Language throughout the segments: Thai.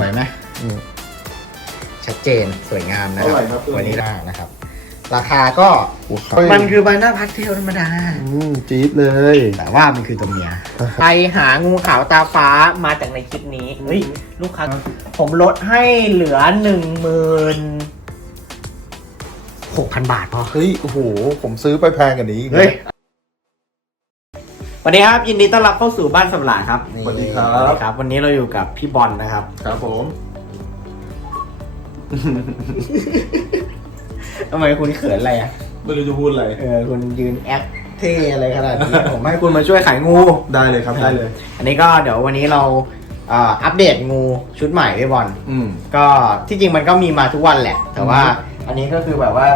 วยไหมอืมชัดเจนสวยงามนะคเท่ารัไหร่ครับตัวนี้วันนี้ได้นะครับ ราคาก็โอ้โหมันคือใบหน้าพัดเทลธรรมดา อืมจี๊ดเลย แต่ว่ามันคือตัวเมีย ไปหางูขาวตาฟ้ามาจากในคลิปนี้เฮ้ยลูกค้าผมลดให้เหลือหนึ่งหมื่นหกพันบาทพอ เฮ้ย โอ้โห ผมซื้อไปแพงกว่านี้อีกนะเฮ้ย สวัสดีครับ ยินดีต้อนรับเข้าสู่บ้านสำหรับครับสวัสดีครับ สวัสดีครับ วันนี้เราอยู่กับพี่บอลนะครับ ครับผมทำไมคุณเขินอะไรอะไม่รู้จะพูดอะไร เออคุณยืนแอคเท่อะไรขนาดนี้ ผมให้คุณมาช่วยขายงู ได้เลยครับได้เลย อันนี้ก็เดี๋ยววันนี้เราเอ่ออัปเดตงูชุดใหม่พี่บอล อืม ก็ที่จริงมันก็มีมาทุกวันแหละ แต่ว่า อันนี้ก็คือแบบว่า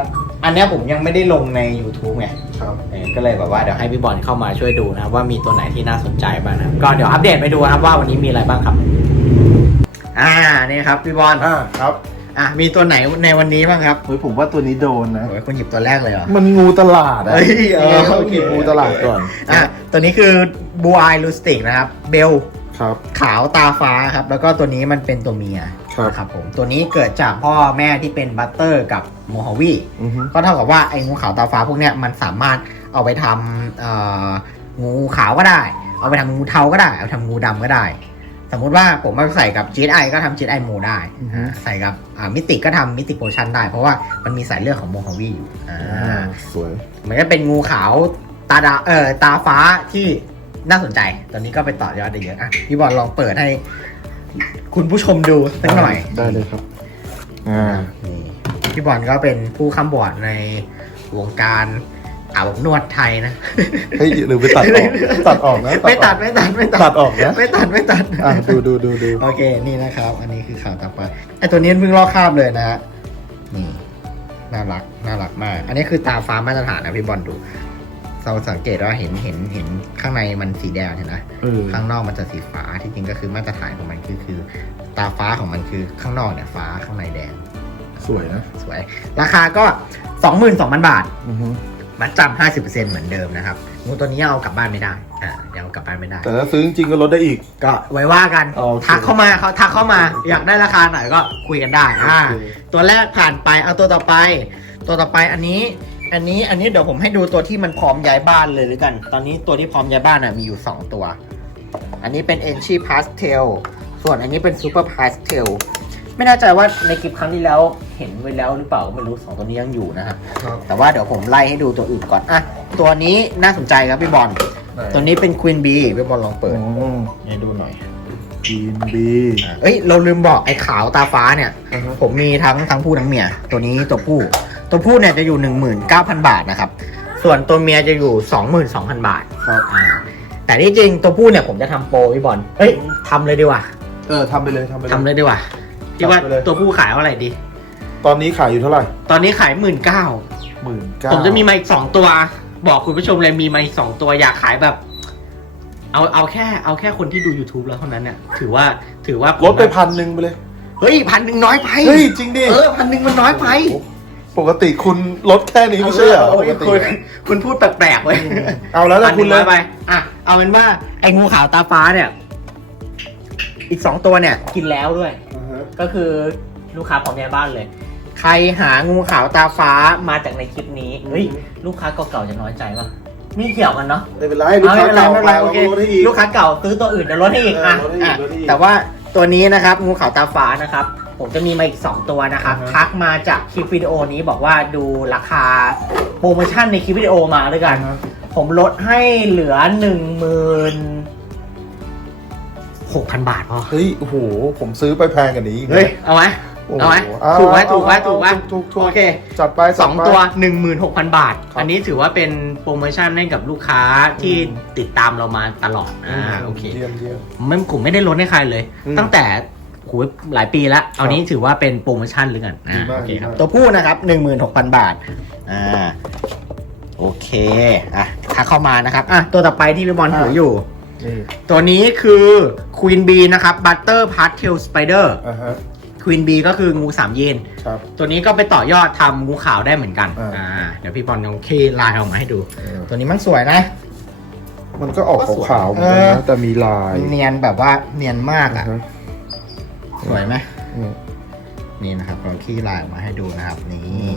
อันเนี้ยผมยังไม่ได้ลงใน YouTube ไงครับเออก็เลยแบบว่าเดี๋ยวให้พี่บอลเข้ามาช่วยดูนะครับว่ามีตัวไหนที่น่าสนใจบ้างนะครับก็เดี๋ยวอัปเดตไปดูนะครับว่าวันนี้มีอะไรบ้างครับ อ่านี่ครับพี่บอลอ่าครับอะมีตัวไหนในวันนี้บ้างครับเฮ้ยผมว่าตัวนี้โดนนะ โอ้ยคุณหยิบตัวแรกเลยเหรอ มันงูตลาดอะเฮ้ยเออ เขาเก็บงูตลาดก่อนอะตัวนี้คือบูไอลูสติกนะครับ เบลครับ ขาวตาฟ้าครับ แล้วก็ตัวนี้มันเป็นตัวเมีย ครับนะครับผมตัวนี้เกิดจากพ่อแม่ที่เป็นบัตเตอร์กับโมฮาวีอือฮึก็เท่ากับว่าไอ้งูขาวตาฟ้าพวกเนี้ยมันสามารถเอาไปทำเอ่องูขาวก็ได้ เอาไปทำงูเทาก็ได้ เอาไปทำงูดำก็ได้ สมมุติว่าผมมาใส่กับ GI ก็ทำ GI โมได้อ่าใส่กับอ่ามิติก็ทำมิติโพชั่นได้ เพราะว่ามันมีสายเลือดของโมฮาวีอยู่อ่า สวย มันก็เป็นงูขาวตาดาเอ่อตาฟ้าที่น่าสนใจ ตอนนี้ก็ไปต่อยอดได้เยอะอะพี่บอลลองเปิดให้ คุณผู้ชมดูสักหน่อยได้เลยครับ อ่า นี่พี่บอลก็เป็นผู้ค้ำบอร์ดในวงการอาบอบนวดไทยนะ เฮ้ยหรือไปตัดออก ตัดออกนะไม่ตัดออกไม่ตัดไม่ตัตัดดออกนะไม่ตัดไม่ตัดอะดูดูดูดูโอเคนี่นะครับ อันนี้คือข่าวต่อไปไอตัวนี้เพิ่งลอกคราบเลยนะฮะนี่น่ารักน่ารักมาก อันนี้คือตาฟ้ามาตรฐานนะพี่บอลดู เราสังเกตว่าเห็นเห็นเห็นข้างในมันสีแดงเห็นไหมเออ ข้างนอกมันจะสีฟ้าที่จริงก็คือมาตรฐานของมันคือคือ ตาฟ้าของมันคือข้างนอกเนี่ยฟ้าข้างในแดงสวยนะสวย ราคาก็ 22,000 บาท อือฮึมัดจำ50%เหมือนเดิมนะครับงูตัวนี้ยังเอากลับบ้านไม่ได้อ่ายังเอากลับบ้านไม่ได้ แต่ถ้าซื้อจริงๆก็ลดได้อีก ก็ไว้ว่ากันโอเคทักเข้ามาเขาทักเข้ามา อยากได้ราคาไหนก็คุยกันได้อ่าโอเค ตัวแรกผ่านไปเอาตัวต่อไป ตัวต่อไปอันนี้ อันนี้อันนี้เดี๋ยวผมให้ดูตัวที่มันพร้อมย้ายบ้านเลยหรือกัน ตอนนี้ตัวที่พร้อมย้ายบ้านอะมีอยู่ 2 ตัว อันนี้เป็น e n c h i Pastel ส่วนอันนี้เป็น Super Pastel ไม่แน่ใจว่าในคลิปครั้งที่แล้วเห็นไว้แล้วหรือเปล่าก็ไม่รู้สองตัวนี้ยังอยู่นะครับครับ แต่ว่าเดี๋ยวผมไล่ให้ดูตัวอื่นก่อนอะตัวนี้น่าสนใจครับพี่บอลตัวนี้เป็น Queen Bee พี่บอลลองเปิดอืมให้ดูหน่อย จีนบีอะเอ้ยเราลืมบอกไอ้ขาวตาฟ้าเนี่ยอ่าฮะผมมีทั้งทั้งผู้ทั้งเมียตัวนี้ตัวผู้ ตัวผู้เนี่ยจะอยู่ 19,000 บาทนะครับ ส่วนตัวเมียจะอยู่ 22,000 บาทครับอ่าแต่ที่จริงตัวผู้เนี่ยผมจะทำโปรพี่บอลเฮ้ยทำเลยดีกว่าเออทำไปเลยทำไปเลยทำเลยดีกว่าพี่ว่าจัดไปเลย ตัวผู้ขายเท่าไหร่ดี ตอนนี้ขายอยู่เท่าไหร่ตอนนี้ขายหมื่นเก้าหมื่นเก้าผมจะมีมาอีกสองตัว บอกคุณผู้ชมเลยมีมาอีกสองตัวอยากขายแบบ เอาเอาแค่ เอาแค่คนที่ดู YouTube แล้วเท่านั้นเนี่ยถือว่าถือว่าลดไปพันหนึ่งไปเลย เฮ้ยพันหนึ่งน้อยไปเฮ้ยจริงดิเออพันหนึ่งมันน้อยไป ปกติคุณลดแค่นี้ไม่ใช่เหรอเาปกติคุณคุณพูดแปลกๆเว้ยเอาแล้วแต่พันหคุนึ่ณงเลน้อยยไปอะเอาเป็นว่าไอ้งูขาวตาฟ้าเนี่ย อีกสองตัวเนี่ย กินแล้วด้วยอ่าฮะก็คือลูกค้าพร้อมย้ายบ้านเลย ใครหางูขาวตาฟ้ามาจากในคลิปนี้เฮ้ยลูกค้าเก่าๆจะน้อยใจปะไม่เกี่ยวกันเนาะไม่เป็นไรลูกเอาค้าไม่เป็นไรเก่าไม่เป็นไรมาโอเคลดให้อีกลูกค้าเก่าซื้อตัวอื่นจะลดให้อีกอะเออลดให้อีกอะลดให้อีกแต่ว่าตัวนี้นะครับงูขาวตาฟ้านะครับ ผมจะมีมาอีก 2 ตัวนะครับอ่าฮะทักมาจากคลิปวิดีโอนี้บอกว่าดูราคาโปรโมชั่นในคลิปวิดีโอมาด้วยกันผมลดให้เหลือ1 6 0 0 0บาทพอเฮ้ย โอ้โห ผมซื้อไปแพงกว่านี้อีกนะ เฮ้ย เอาไหมโอ้โหเอาไหมเอาถูกไหมเอาถูกไหมเอาถูกไหมถูกถูก โอเค จัดไปสองจัดไป ตัว 16,000 บาท ครับอันนี้ถือว่าเป็นโปรโมชั่นให้กับลูกค้าที่อืม ติดตามเรามาตลอด อ่า โอเค เยี่ยมเยี่ยมมันผมไม่ได้ลดให้ใครเลย อืม ตั้งแต่ โหหลายปีแล้วเอานี้ถือว่าเป็นโปรโมชั่นหรือกันดีอ่ามากโอเคครับ ดีมาก ตัวผู้นะครับ 16,000 บาท อ่า โอเค อะถ้าเข้ามานะครับ อะ ตัวต่อไปที่พี่บอลถืออยู่ นี่ตัวนี้คือ Queen Bee นะครับ Butter Pastel Spider อ่าฮะ Queen Bee ก็คืองูสามยีนครับ ตัวนี้ก็ไปต่อยอดทำงูขาวได้เหมือนกัน อ่า อ่า เดี๋ยวพี่บอลลองเคลายออกมาให้ดู เออตัวนี้มันสวยนะ มันก็ออกขาวๆเหมือนกันเออนะ แต่มีลาย เนียนแบบว่าเนียนมากอะอ่าฮะ สวยไหมอืมนี่นะครับ เราขี้ลายออกมาให้ดูนะครับ นี่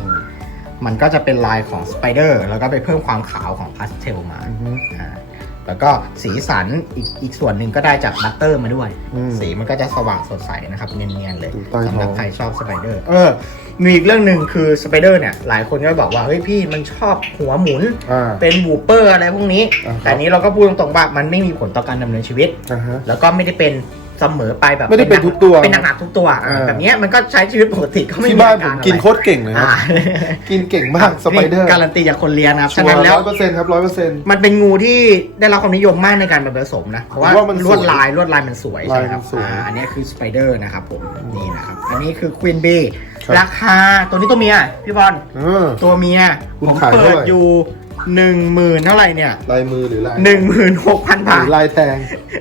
มันก็จะเป็นลายของสไปเดอร์แล้วก็ไปเพิ่มความขาวของพาสเทลมาอือฮึ อ่าแล้วก็สีสันอีกอีกส่วนหนึ่งก็ได้จากบัตเตอร์มาด้วย อืมสีมันก็จะสว่างสดใสนะครับ เนียนๆเลยดูใต้ท้อง สำหรับใครชอบสไปเดอร์ เออ มีอีกเรื่องหนึ่งคือสไปเดอร์เนี่ย หลายคนก็บอกว่า เฮ้ยพี่มันชอบหัวหมุน อ่า เป็นบูเปอร์อะไรพวกนี้ อ่าครับ แต่อันนี้เราก็พูดตรงๆว่ามันไม่มีผลต่อการดำเนินชีวิต อ่าฮะ แล้วก็ไม่ได้เป็น เสมอไปแบบไม่ได้เป็นทุกตัวเป็นหนักๆทุกตัวอะอ่าแบบเนี้ยมันก็ใช้ชีวิตปกติก็ไม่ที่มีบ้านอาผการมอะไรกินโคตรเก่งเลยครับ อ่ากินเก่งมากสไปเดอร์การันตีจากคนเรียนนะครับชัฉะวนั้นร์แล้ร้ว อยเปอร์เซ็นต์ครับร้อยเปอร์เซ็นต์ มันเป็นงูที่ได้รับความนิยมมากในการผสมนะ เพราะว่าผมว่ามันสวยลวดลายลวดลายมันสวยใช่ไหมครับลายมันสวยอ่าอันนี้คือสไปเดอร์นะครับผมนี่นะครับอันนี้คือควีนบีครับ ราคาตัวนี้ตัวเมียพี่บอลเออ ตัวเมียคุณผมขายเปิเท่าดไหร่อยู่ หนึ่งหมื่นเท่าไหร่เนี่ยลายมือหรือลายหนึ่งหมื่นหกพันหบารืทอลายแทง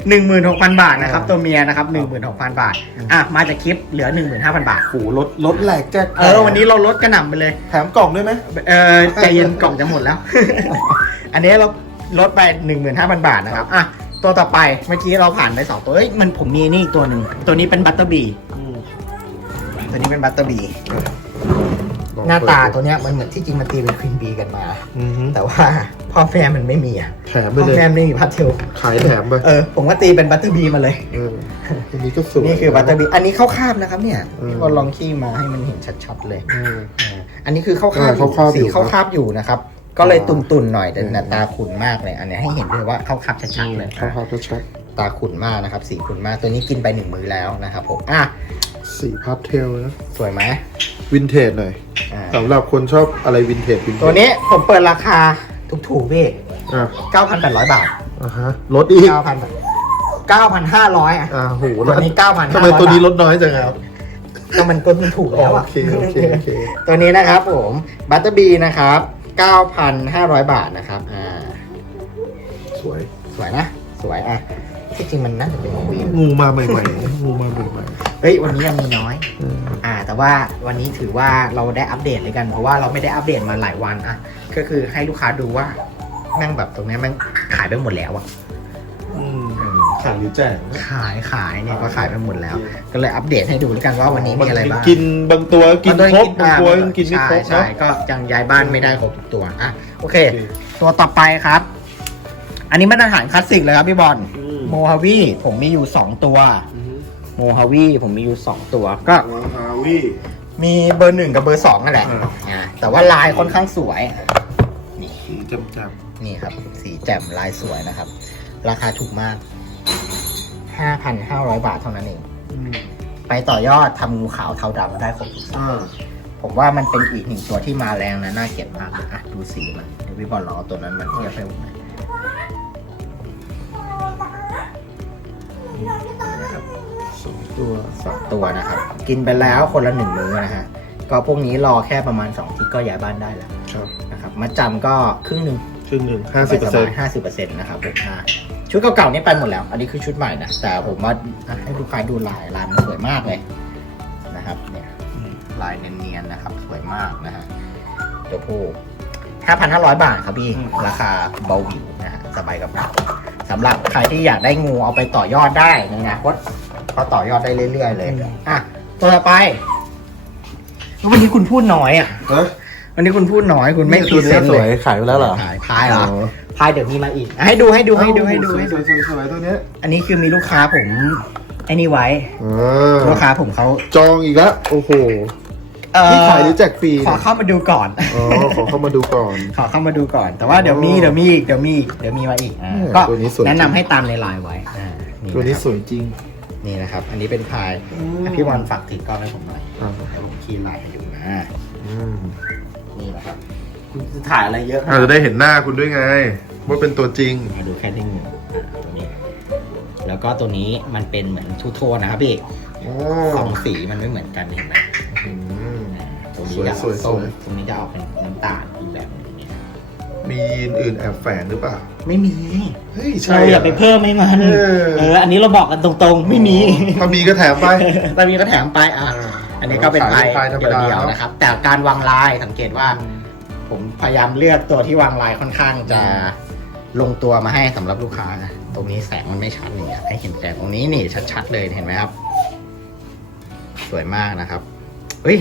หนึ่งหมื่นหกพันบาทนะครับอ่าตัวเมียนะครับหนึ่งหมื่นหกพันบาท อะ มาจากคลิปเหลือหนึ่งหมื่นห้าพันบาท โหลดลดแหลกแจกเออ วันนี้เราลดกระหน่ำไปเลย แถมกล่องด้วยไหม เออใจเย็นกล่องจะหมดแล้ว อันนี้เราลดไป 15,000 บาทนะครับ อะ ตัวต่อไปเมื่อกี้เราผ่านไป 2 ตัว เอ้ย มันผมมีนี่อีกตัวหนึ่ง ตัวนี้เป็นบัตเตอร์บี ตัวนี้เป็นบัตเตอร์บี หน้าตาตัวเนี้ยมันเหมือนที่จริงมันตีเป็นควีนบีกันมา อือฮึแต่ว่าพ่อแฟนมันไม่มีอะแถมไปพ่อเลย แฟนไม่มีพัทเทลขายแถมไปเออผมก็ตีเป็นบัตเตอร์บีมาเลย เอออันนี้ก็สวย นี่คือบัตเตอร์บีอันนี้เข้าคาบนะครับเนี่ยอืม พี่บอลลองขี้มาให้มันเห็นชัดๆเลยเอออ่าอันนี้คือเข้าคาบอ่าเข้าคาบอยู่สีเข้าคาบอยู่นะครับ ก็เลยอ่า ตุนๆหน่อยแต่อืมหน้าตาขุ่นมากเลย อันเนี้ยให้เห็นเลยว่าเข้าคาบชัดๆเลย เข้าภาพชัดตาขุ่นมากนะครับสีขุ่นมากตัวนี้กินไปหนึ่งมื้อแล้วนะครับผมอะๆ สีพาสเทลนะ สวยไหม วินเทจหน่อยอ่า สำหรับคนชอบอะไรวินเทจวินเทจตัวนี้ผมเปิดราคาถูกๆพี่อะ9,800 บาท อ่าฮะลดอีก9,000บาท9,500อะ อ่าโหตัวนี้9,500 ทำไมตัวนี้ลดน้อยจังครับ ก็มันก็มันถูกแล้วโออะเคโอเคโอเค ตัวนี้นะครับผมบัตเตอร์บีนะครับ 9,500 บาทนะครับ อ่า สวย สวยนะ สวยอะที่ จริงมันน่าจะเป็นควีนงูมาใหม่ๆ งูมาใหม่เฮ้ยวันนี้ยังมีน้อยๆเอออ่า แต่ว่าวันนี้ถือว่าเราได้อัปเดตเลยกัน เพราะว่าเราไม่ได้อัปเดตมาหลายวันอะก็คือให้ลูกค้าดูว่าแม่งแบบตรงเนี้ยแม่งขายไปหมดแล้วอะอืมขายหรือแจกขายขายเนี่ยก็ขายไปหมดแล้ว ก็เลยอัปเดตให้ดูแล้วกันว่าวันนี้มีอะไรบ้าง กินบางตัวกินครบบางตัวอ่ากินไม่ครบใช่เนาะ ใช่ก็ยังย้ายบ้านไม่ได้ครบทุกตัวอะโอเคโอเคตัวต่อไปครับ อันนี้มาตรฐานคลาสสิกเลยครับพี่บอลอืม โมฮาวีผมมีอยู่2ตัว โมฮาวีผมมีอยู่2ตัวก็โมฮาวีมีเบอร์หนึ่งกับเบอร์สองนั่นแหละอ่าอ่าแต่ว่าลายค่อนข้างสวยนี่สีจำจนี่ครับ สีแจ่มลายสวยนะครับ ราคาถูกมาก 5,500 บาทเท่านั้นเองำไปต่อยอดทำงูขาวเทาดำได้ครบทุกตัวอ่าผมว่ามันเป็นอีกหนึ่งตัวที่มาแรงนะ น่าเก็บมากเลยอะดูสีมันเดี๋ยวพี่บอลลองเอาตัวนั้นมาเทียบให้ผมหน่อย สองตัวสองตัวนะครับ กินไปแล้วคนละหนึ่งมื้อนะฮะก็พวกนี้รอแค่ประมาณ2อาทิตย์ก็ย้ายบ้านได้แล้วครับนะครับมาจำก็ครึ่งหนึ่งครึ่งหนึ่งห้าสิบเปอร์เซ็นต์ห้าสิบเปอร์เซ็นต์นะครับผมอ่าชุดเก่าๆนี่ไปหมดแล้ว อันนี้คือชุดใหม่นะแต่ผมว่าอะให้ลูกค้าดูลายลายมันสวยมากเลยนะครับเนี่ยลายเนียนๆนะครับ สวยมากนะฮะตัวผู้5,500บาทครับพี่ราคาเบาหวิวนะฮะสบายกระเป๋า สำหรับใครที่อยากได้งูเอาไปต่อยอดได้ในอนาคตก็ต่อยอดได้เรื่อยๆเลยอะตัวต่อไปวันนี้คุณพูดน้อยอะเอ้ยวันนี้คุณพูดน้อยคุณไม่พรีตัวเซนี้นต์สเลวยยขายไปแล้วเหรอ ขายพายเหรอพายเดี๋ยวมีมาอีก ให้ดูให้ดูให้ดูให้ดูให้สดูวยสวยสวยตัวเนี้ยอันนี้คือมีลูกค้าผมไอ้นี่ไว้เออลูกค้าผมเขาจองอีกแล้วโอ้โห เอ่อนี่ขายหรือแจกฟรีขอเข้ามาดูก่อน อ๋อขอเข้ามาดูก่อน ขอเข้ามาดูก่อน แต่ว่าเดี๋ยวมี อ๋อเดี๋ยวมีอีก เดี๋ยวมีอีก เดี๋ยวมีมาอีกอ่าเนี่ยก็ตัวนี้สวยแนะนำจริงให้ตามในไลน์ไว้อ่าตัวนี้ะครับสวยจริง นี่นะครับ อันนี้เป็นพายอะพี่บอลฝากถือกล้องให้ผมหน่อยอ่าให้ผมคีย์ไลน์ให้ดูนะ อืมนี่นะครับคุณจะถ่ายอะไรเยอะอาจจะได้เห็นหน้าคุณด้วยไง ว่าเป็นตัวจริง มาดูแค่ที่หนึ่งอะตัวนี้ แล้วก็ตัวนี้มันเป็นเหมือนทูโทนนะครับพี่โอ้สองสีมันไม่เหมือนกันเห็นไหมอืมอ่าต รงนี้จะสวยๆส้มสวย ตรงนี้จะออกเป็นน้ำตาลอีกแบบหนึงเนี่ยมียีนอื่นแอบแฝงหรือเปล่า ไม่มี เฮ้ย ใช่เราอย่าไปเพิ่มให้มัน เออ เออ อันนี้เราบอกกันตรงๆ ไม่มี ถ้ามีก็แถมไปถ้ามีก็แถมไปอะอันนี้ก็เป็นลายขายธรรมดาเดียวๆนะครับ แต่การวางลายสังเกตว่า ผมพยายามเลือกตัวที่วางลายค่อนข้างจะลงตัวมาให้สำหรับลูกค้านะตรงนี้แสงมันไม่ชัดนี่อยากให้เห็นแต่ตรงนี้นี่ชัดๆเลยเห็นไหมครับวยมากนะครับเฮ้ย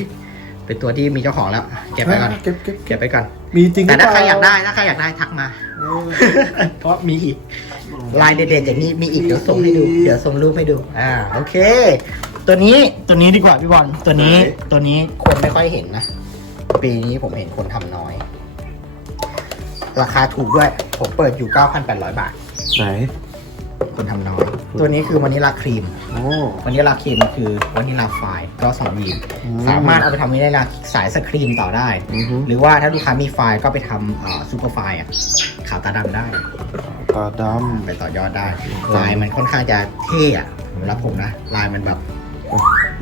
เป็นตัวที่มีเจ้าของแล้วเก็บไปก่อนเก็บเก็บเก็บไปก่อนมีจริงแต่ถ้าหใครเปล่อยากได้ถ้าใครอยากได้ทักมาเออเพราะมีอีกลายเด็ดๆอย่างนี้มีอีกเดี๋ยวส่งให้ดูเดี๋ยวส่งรูปให้ดู อ่าโอเค ตัวนี้ตัวนี้ดีกว่าพี่บอลตัวนี้ตัวนี้คนไม่ค่อยเห็นนะปีนี้ผมเห็นคนทำน้อย ราคาถูกด้วย ผมเปิดอยู่ 9,800 บาท ไหน คนทำน้อย ตัวนี้คือวานิลาครีม โอ้ วานิลาครีมคือวานิลาไฟล์ก็สองยีนอืม สามารถเอาไปทำวานิลาสายสครีมต่อได้ อือฮึหรือว่าถ้าลูกค้ามีไฟล์ก็ไปทำเอ่อซูเปอร์ไฟล์อะขาวตาดำได้ ตาด ไปต่อยอดได้ ลายมันค่อนข้างจะเท่อะสำหรับผมนะ ลายมันแบบ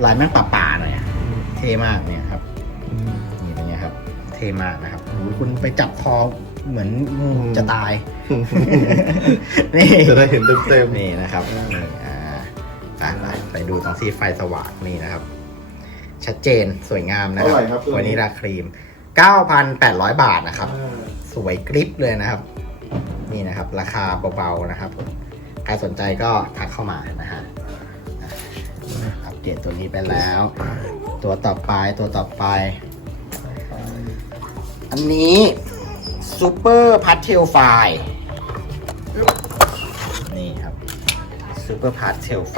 ลายมันป่าๆหน่อยอะเท่มากเนี่ยครับำ นี่เป็นไงครับ เท่มากนะครับโอ้โหคุณไปจับคอเหมือนงูจะตาย นี่ จะได้เห็นเต็มนี่นะครับนี่อ่า ไปไปไปดูตรงที่ไฟสว่างนี่นะครับ ชัดเจนสวยงามนะครับ เท่าไหร่ครับตัวนี้วันนี้ราครีม 9,800 บาทนะครับสวยกริปเลยนะครับ นี่นะครับ ราคาเบาๆนะครับผมใครสนใจก็ทักเข้ามานะฮะอะอัปเดตตัวนี้ไปแล้ว ตัวต่อไปตัวต่อไป อันนี้ซูเปอร์พัทเทลไฟนี่ครับ ซูเปอร์พัทเทลไฟ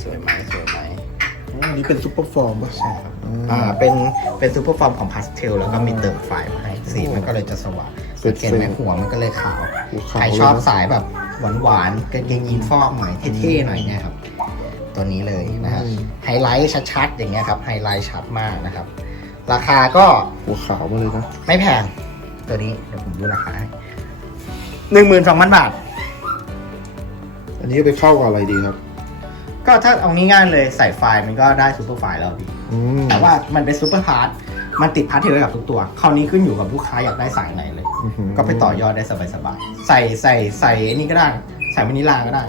สวยไหมสวยไหมอันนี้เป็นซุปเปอร์ฟอร์มป่ะใช่ครับอ่าเป็นเป็นซูเปอร์ฟอร์มของพาสเทลแล้วก็มีเติมไฟมาให้สีมันก็เลยจะสว่างสังเกตไหมหัวมันก็เลยขาว ใครชอบสายแบบหวานๆกางเกงยีนฟอกหน่อยเท่ๆหน่อยเนี่ยครับ ตัวนี้เลยนะฮะไฮไลท์ชัดๆอย่างเงี้ยครับไฮไลท์ชัดมากนะครับ ราคาก็หัวขาวมาเลยนะ ไม่แพง ตัวนี้เดี๋ยวผมดูราคาให้หนึ่งหมื่นสองพันบาท อันนี้ไปเข้ากับอะไรดีครับ ก็ถ้าเอาง่ายๆเลยใส่ไฟล์มันก็ได้ซูเปอร์ไฟล์แล้วพี่อืมแต่ว่ามันเป็นซูเปอร์พาร์ทมันติดพาร์ทเทลกับทุกตัว คราวนี้ขึ้นอยู่กับลูกค้าอยากได้สายไหนเลย อื้อหืก็ไปต่อยอดได้สบายๆ ใส่ใส่ใส่อันนี้ก็ได้ ใส่วานิลลาก็ได้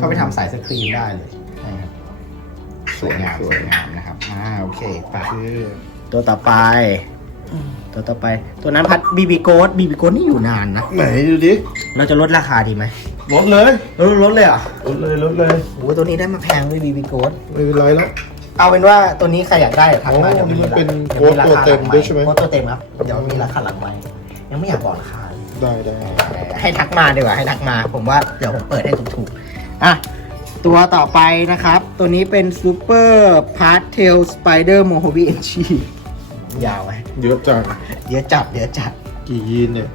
ก็ไปทำสายสครีมได้เลยนะครับสวยงามสวยงามนะครับ อ่าโอเคไปโอเคตัวต่อไป ตัวต่อไป ตัวนั้นพัดบีบีโกดบีบีโกดนี่อยู่นานนะ ไหนดูดิ เราจะลดราคาดีไหมลดเลยลดลดเลยเหรอลดเลยลดเลยโอ้โหตัวนี้ได้มาแพงด้วยบีบีโกดไม่เป็นไรแล้ว เอาเป็นว่าตัวนี้ใครอยากได้เดี๋ยวทักมาโอ้เดี๋ยวมีนี่มันเป็นดี๋ยวมีราคาโค้ดตัวเต็มด้วยใช่ไหม โค้ดตัวเต็มครับเดี๋ยวมีราคาหลังไว้ยังไม่อยากบอกราคาเลยได้ได้ให้ทักมาดีกว่าให้ทักมา ผมว่าเดี๋ยวผมเปิดให้ถูกๆอะ ตัวต่อไปนะครับ ตัวนี้เป็น Super p a r t a i l Spider m o h o v i n c h ยาวไหมเยอะจังเดี๋ยวจัดเดี๋ยวจัดกี่ยีนเนี่ย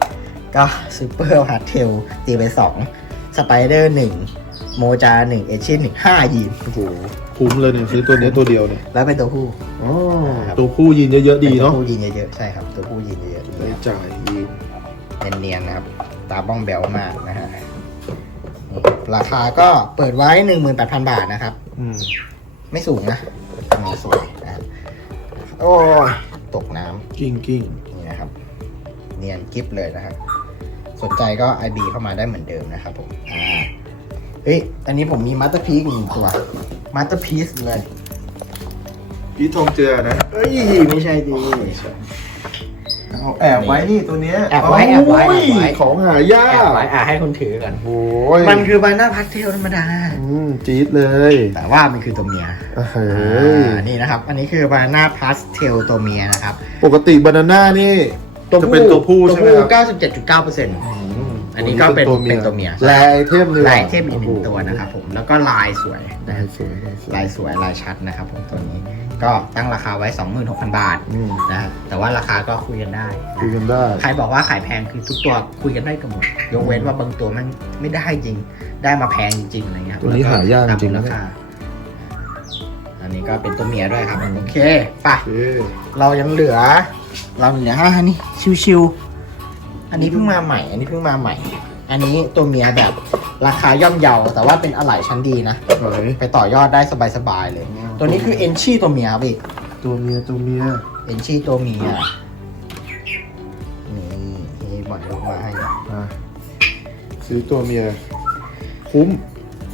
ก็ Super p a r t a i l ตีไป2 Spider 1โมจา1เอชิน1 5ยีนโอ้โหคุ้มเลยเนี่ยซื้อตัวเนี้ยตัวเดียวเนี่ยแล้วเป็นตัวผู้อ๋อตัวผู้ยีนเยอะๆดีป็ตัวเนาะผู้ยีนเยอะๆใช่ครับ ตัวผู้ยีนเยอะๆได้จ่ายยีนเนียนๆนะครับ ตาบ้องแบวมากนะฮะนี่ราคาก็เปิดไว้18,000บาทนะครับ อืม ไม่สูงนะนี่สวยนะครับโอ้ย ตกน้ำกิ้งกิ้งนี่นะครับ เนียนกิฟเลยนะครับ สนใจก็ IB เข้ามาได้เหมือนเดิมนะครับผมอ่าเฮ้ยอันนี้ผมมีมัตเตอร์พี e หนึ่งตัวมัตเตอร์พี e เลยพี่ทองเจือนะเฮ้ยไม่ใช่ดี เอาแอบไว้นี่ตัวเนี้ยแอบไว้แอบไว้แอบไว้ โยของหายาแอบกไว้อ่าให้คุณถือกันโอ้ยมันคือบานาพัทเทลธรรมดา อืมจี๊ดเลยแต่ว่ามันคือตัวเมียเฮ้อ่ายนี่นะครับ อันนี้คือบานาพาสเทลตัวเมียนะครับปกติบานาน่านี่จะเป็นตัวผู้ใช่ไหมครับตัวผู้97.9เปอร์เซ็นต์อันนี้ก็เป็นเป็นตัวเมียลายไอเทมเลยลายเทพอีกหนึ่งตัวนะครับผมแล้วก็ลายสวยนะลายสวยลายสวยลายสวยลายชัดนะครับผมตัวนี้ ก็ตั้งราคาไว้ 26,000 บาทอืม นะฮะแต่ว่าราคาก็คุยกันได้ คุยกันได้ ใครบอกว่าขายแพงคือทุกตัวคุยกันได้กันหมดยกเว้นว่าบางตัวมันไม่ได้จริง ได้มาแพงจริงๆอะไรเงี้ยตัวนี้หายากตมจริงมูนะลค่าอันนี้ก็เป็นตัวเมียด้วยครับโอเคไป โอเคเรายังเหลือ เราเหลืออะอันนี้ชิวๆอันนี้เพิ่งมาใหม่ อันนี้เพิ่งมาใหม่ อันนี้ตัวเมียแบบราคาย่อมเยาแต่ว่าเป็นอะไหล่ชั้นดีนะ ไหนไปต่อยอดได้สบายๆเลย ตัวนี้คือเอนชีตัวเมียครับพี่ตัวเมียตัวเมียเอนชีตัวเมียนี่นี่บอลลงมาให้นะอะซื้อตัวเมีย คุ้ม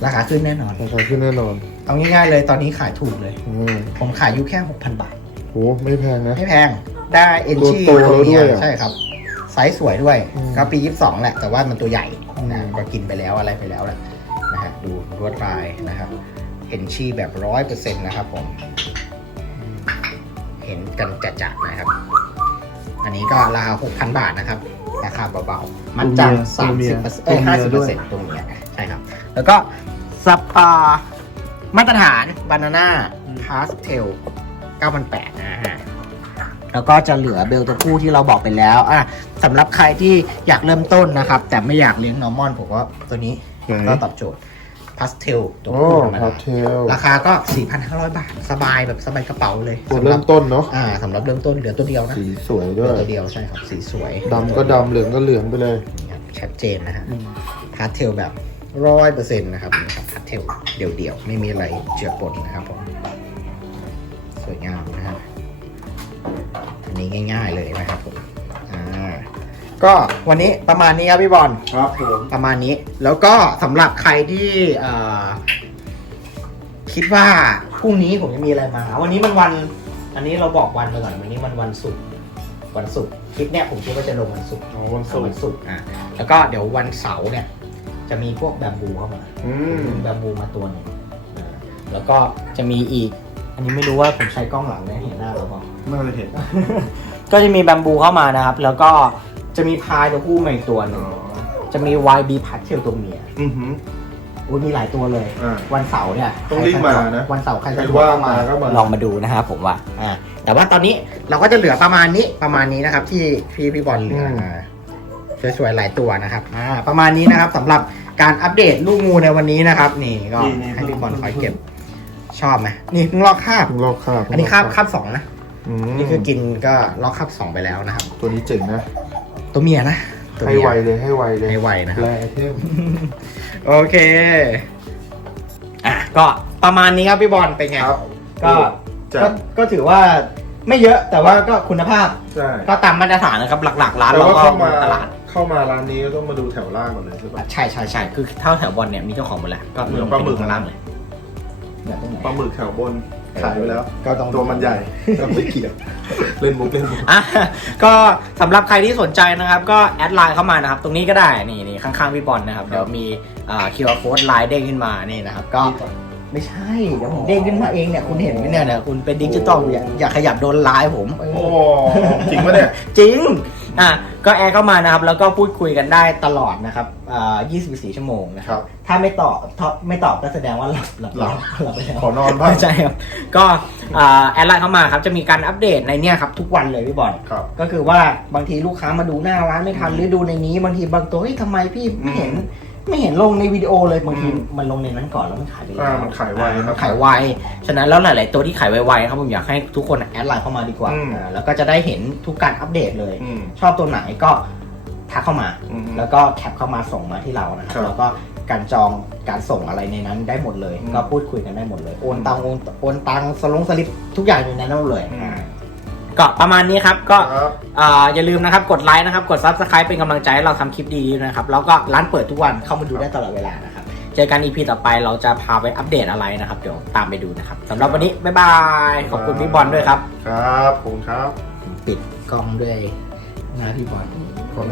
ราคาขึ้นแน่นอนราคาขึ้นแน่นอนเอาง่ายๆเลยตอนนี้ขายถูกเลย อืมผมขายอยู่แค่ 6,000 บาท โหไม่แพงนะ ไม่แพงได้เอนชีตัวโตตัวเมียแล้วด้วยอะใช่ครับไซส์สวยด้วยอืม ก็ปี 22 แหละ แต่ว่ามันตัวใหญ่อืมนะก็กินไปแล้วอะไรไปแล้วแหละดูลวดลายนะครับ เห็นชีแบบร้อยเปอร์เซ็นต์นะครับผมเห็นกันจัดๆนะครับ อันนี้ก็ราคา6,000บาทนะครับ ราคาเบาๆ มันจังสามสิบเปอร์เซ็นต์เอ้ยห้าสิบเปอร์เซ็นต์ตรงเนี้ยใช่ครับ แล้วก็สับอ่ามาตรฐานบานาน่าพาสเทล9,800นะฮะแล้วก็จะเหลือเบลตัวผู้ที่เราบอกไปแล้วอะสำหรับใครที่อยากเริ่มต้นนะครับ แต่ไม่อยากเลี้ยงนอร์มอนผมว่าตัวนี้ไหนก็ตอบโจทย์ พาสเทลตัวโอ้ผู้ธรรมพาดาเทลราคาก็ 4,500 บาท สบายแบบสบายกระเป๋าเลยตัวสำหเริ่รับมต้นเนาะอ่าสำหรับเริ่มต้นเหลือตัวเดียวนะ สีสวยเหด้ลืวอยตัวเดียวใช่ครับ สีสวยดำก็ดำเหลืองก็เหลืองไปเลยนี่ครับชัดเจนนะฮะพาสเทลแบบร้อยเปอร์เซ็นต์นะครับนี่ครับพาสเทลเดี่ยวๆ ไม่มีอะไรเจือปนนะครับผมสวยงามนะครับอันนี้ง่าย ๆเลยนะครับผมอ่า ก็วันนี้ประมาณนี้ครับพี่บอลครับผมประมาณนี้ แล้วก็สำหรับใครที่เอ่อคิดว่าพรุ่งนี้ผมจะมีอะไรมา วันนี้มันวัน อันนี้เราบอกวันไปก่อนวันนี้มันวันศุกร์วันศุกร์คลิปเนี้ยผมคิดว่าจะลงวันศุกร์อ๋อวันศุกวันร์ศุกร์อะแล้วก็เดี๋ยววันเสาร์เนี่ย จะมีพวกแบมบูเข้ามาอืมแบมบูมาตัวหนึ่งอ่าแล้วก็จะมีอีก อันนี้ไม่รู้ว่าผมใช้กล้องหลังได้เห็นหน้าหรือเปล่า น่าจะเห็น ก็จะมีแบมบูเข้ามานะครับ แล้วก็ จะมีพายตัวผู้มาอีกตัวหนึอ๋งอจะมี YB พัทเทลตัวเมียอือหือ อุ้ยมีหลายตัวเลย อ่าวันเสาร์เนี่ยต้องรีบมานะ วันเสาร์ใครใครจะว่างมามาก็มาลองมาดูนะครับผมว่า อ่า แต่ว่าตอนนี้เราก็จะเหลือประมาณนี้ประมาณนี้นะครับ ที่พี่พี่บอลเหลือมาสวยๆหลายตัวนะครับอ่าประมาณนี้นะครับสำหรับการอัปเดตลูกงูในวันนี้นะครับ นี่ก็นี่นี่ ให้พี่บอลคอยเก็บชอบไหมนี่เพิ่งลอกคาบเพิ่งลอกคราบอันนี้คาบคาบสองนะอืมนี่คือกินก็ลอกคาบสองไปแล้วนะครับ ตัวนี้เจ๋งนะ ตัวเมียนะตัวให้เมีย ไวเลยให้ไวเลยให้ไวนะครับแร่ไอเทมโอเค อะก็ประมาณนี้ครับพี่บอลเป็นไง ครับก็จัก็ดก็ถือว่าไม่เยอะแต่ว่าก็คุณภาพใช่ก็ตามมาตรฐานนะครับ หลักๆร้านแต่เราว่าก็เข้ามาตลาดเข้ามาร้านนี้ก็ต้องมาดูแถวล่างก่อนเลยใช่ปะ ใช่ใช่ใช่คือเท่าแถวบอลเนี่ยมีเจ้าของหมดแล้วก็ลงปลาไปหมึดูก ข้างล่างเลยแบบตรงไหนปลาหมึกแถวบน ขายไปแล้วก็ต้องตัวมันใหญ่แต่ไม่เกี่ยวเล่นมุกเล่นมุกอะก็สำหรับใครที่สนใจนะครับ ก็แอดไลน์เข้ามานะครับ ตรงนี้ก็ได้นี่นี่ข้างๆพี่บอลนะครับ เดี๋ยวมีอ่า QR code ไลน์เด้งขึ้นมานี่นะครับ ก็ไม่ใช่ เดี๋ยวผมเด้งขึ้นมาเองเนี่ย คุณเห็นไหมเนี่ยเนี่ยคุณเป็นดิจิตอลอย่าอย่าขยับโดนไลน์ผมเออโอ้จริงปะเนี่ย จริง อะก็แอร์เข้ามานะครับแล้วก็พูดคุยกันได้ตลอดนะครับอ่า24 ชั่วโมงนะคครับรับ ถ้าไม่ตอบถ้าไม่ตอบก็แสดงว่าหลับหลับหลับหลับไปแล้วขอนอนบ้าง ใช่ครับก็อ่าแอดไลน์เข้ามาครับจะมีการอัปเดตในเนี่ยครับทุกวันเลยพี่บอล ครับ ก็คือว่าบางทีลูกค้ามาดูหน้าร้านไม่ทันหรือดูในนี้บางทีบางตัวเฮ้ยทำไมพี่ไม่เห็น ไม่เห็นลงในวิดีโอเลยบางทีอืมมันลงในนั้นก่อนแล้วมันขายไปแล้วอ่ามันขายไวอ่ครับมันขายไวฉะนั้นแล้วหลาย ๆ ตัวที่ขายไวๆครับผมอยากให้ทุกคนแอดไลน์เข้ามาดีกว่าอืม อ่าแล้วก็จะได้เห็นทุกการอัปเดตเลย อืม ชอบตัวไหนก็ทักเข้ามา อืมแล้วก็แคปเข้ามาส่งมาที่เรานะครัครับบแล้วก็การจองการส่งอะไรในนั้นได้หมดเลย อืมก็พูดคุยกันได้หมดเลย โอนตังโอนโอนตังสลงสลิปทุกอย่างอยู่ในนั้นหมดเลยอืม อ่า ก็ประมาณนี้ครับก็ครับอ่าอย่าลืมนะครับกดไลค์นะครับกด Subscribe เป็นกำลังใจให้เราทำคลิปดีๆนะครับแล้วก็ร้านเปิดทุกวันเข้ามาดูได้ตลอดเวลานะครับเจอกัน EP ต่อไปเราจะพาไปอัปเดตอะไรนะครับ เดี๋ยวตามไปดูนะครับสำหรับวันนี้บ๊ายบายขอบคุณพี่บอลด้วยครับ ครับผมครับปิดกล้องด้วยหน้าพี่บอลขอบคุณ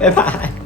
บ๊ายบาย